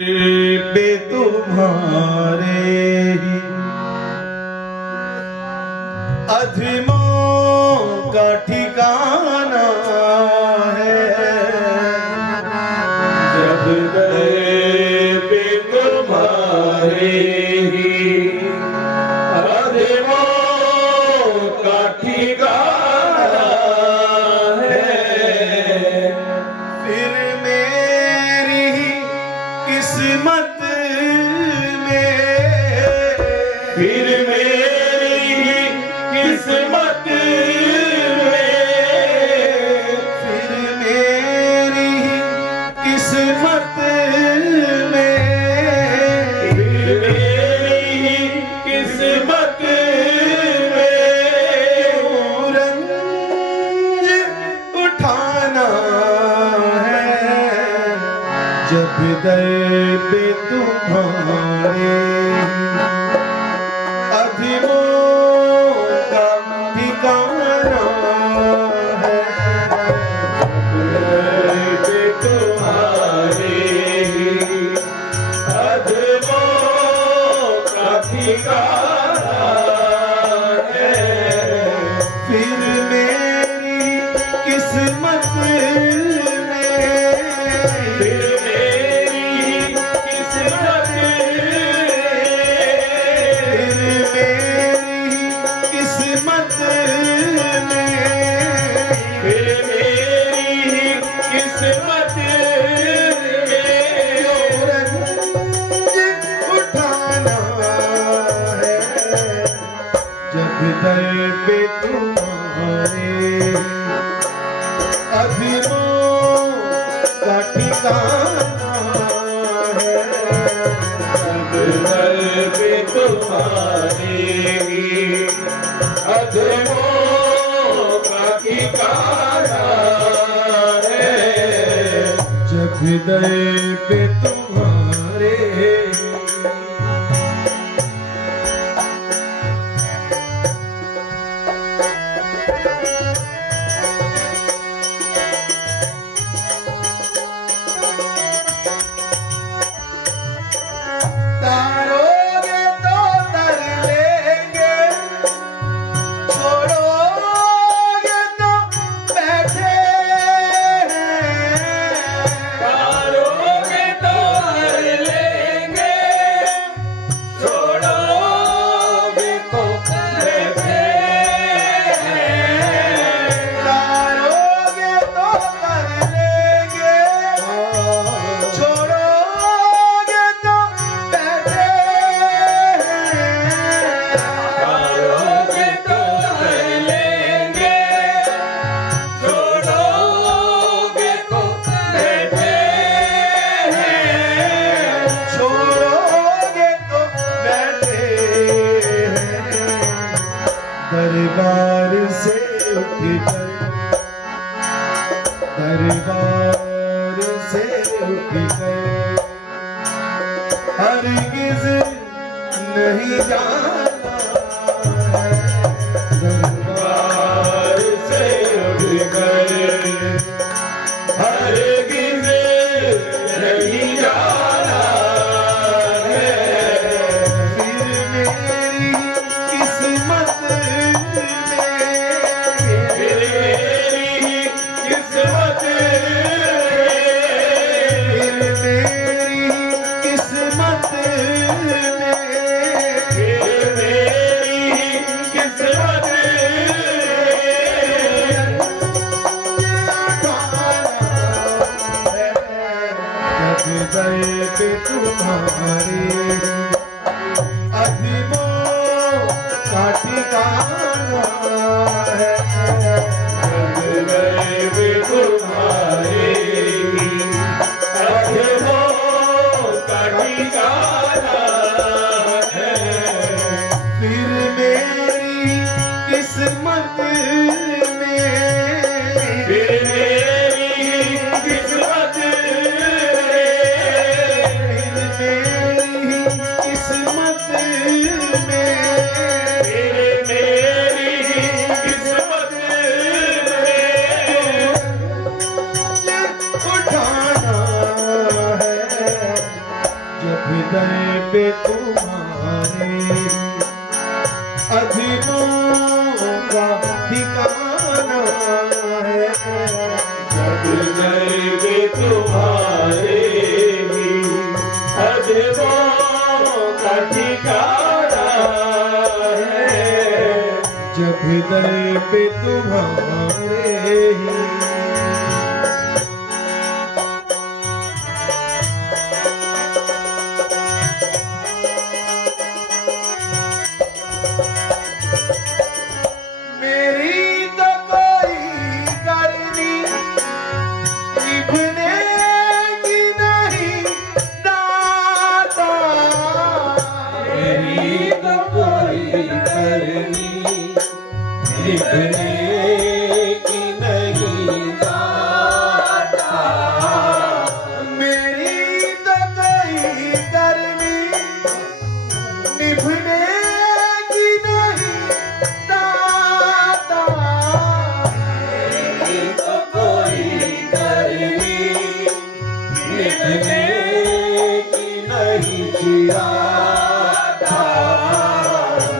पे तुम्हारे ही अधीनों का ठिकाना है। जब दर पे तुम्हारे ही अधीनों का ठिकाना है, फिर मेरी किस्मत में, फिर मेरी किस्मत में, फिर मेरी किस्मत में, फिर मेरी किस्मत में रंज उठाना है। जब दर पे तुम्हारे अधीनों का ठिकाना है। दर पे तुम्हारे अधीनों का ठिकाना है, फिर मेरी किस्मत में, फिर दर पे तुम्हारे अधीनों का ठिकाना है। दर पे तुम्हारे अधीनों का ठिकाना है। जब दर पे तुम्हारे तारोगे तो तर लेंगे, छोड़ोगे तो बैठे हैं। तारोगे तो तर लेंगे, छोड़ोगे तो बैठे हैं। तारोगे तो तर लेंगे, छोड़ोगे तो बैठे हैं। तारोगे तो तर लेंगे, छोड़ोगे तो बैठे हैं। छोड़ोगे तो बैठे हैं। दरबार से उठकर, दरबार से उठकर हरगिज़ नहीं जाना है। दरबार से उठकर हरगिज़ नहीं जाना है। फिर मेरी किस्मत में, फिर मेरी किस्मत में, फिर मेरी किस्मत में, फिर मेरी किस्मत जब दर पे तुम्हारे अधीनों का ठिकाना है। जब दर पे तुम्हारे अधीनों का ठिकाना है, फिर मेरी किस्मत में, फिर मेरी किस्मत में, फिर मेरी किस्मत में, फिर मेरी किस्मत में जब हृदय पे तुम्हारे अधीनों का ठिकाना है, जब हृदय पे तुम्हारे अधीनों का ठिकाना है, जब हृदय पे तुम्हारे मेरी तो कोई करनी निभने की नहीं दाता, मेरी तो कोई करनी निभने की नहीं दाता, मेरी तो कोई करनी निभने की नहीं दाता, मेरी तो कोई करनी निभने की नहीं दाता,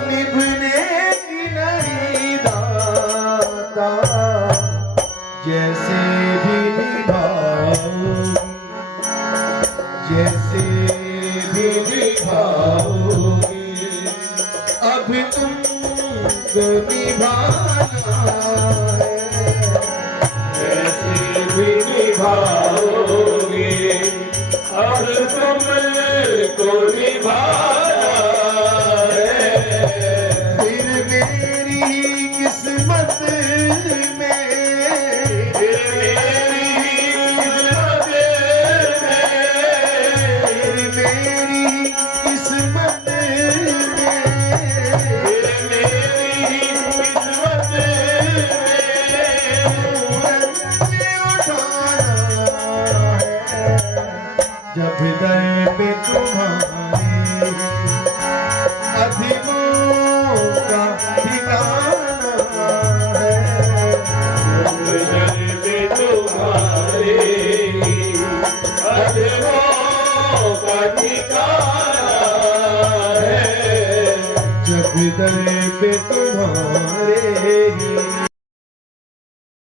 निभने की नहीं दाता, जैसे भी निभाओ, जैसे भी निभाओगे अब तुमको निभाना है, कैसे भी निभाओगे अब तुमको निभाना है, फिर मेरी किस्मत में, फिर मेरी किस्मत में, फिर मेरी किस्मत में फिर मेरी किस्मत में उठाना है, जब हृदय पे तुम्हारे अधीनों का ठिकाना है, हृदय पे तुम्हारे अधरों का ठिकाना है, जब हृदय पे तुम्हारे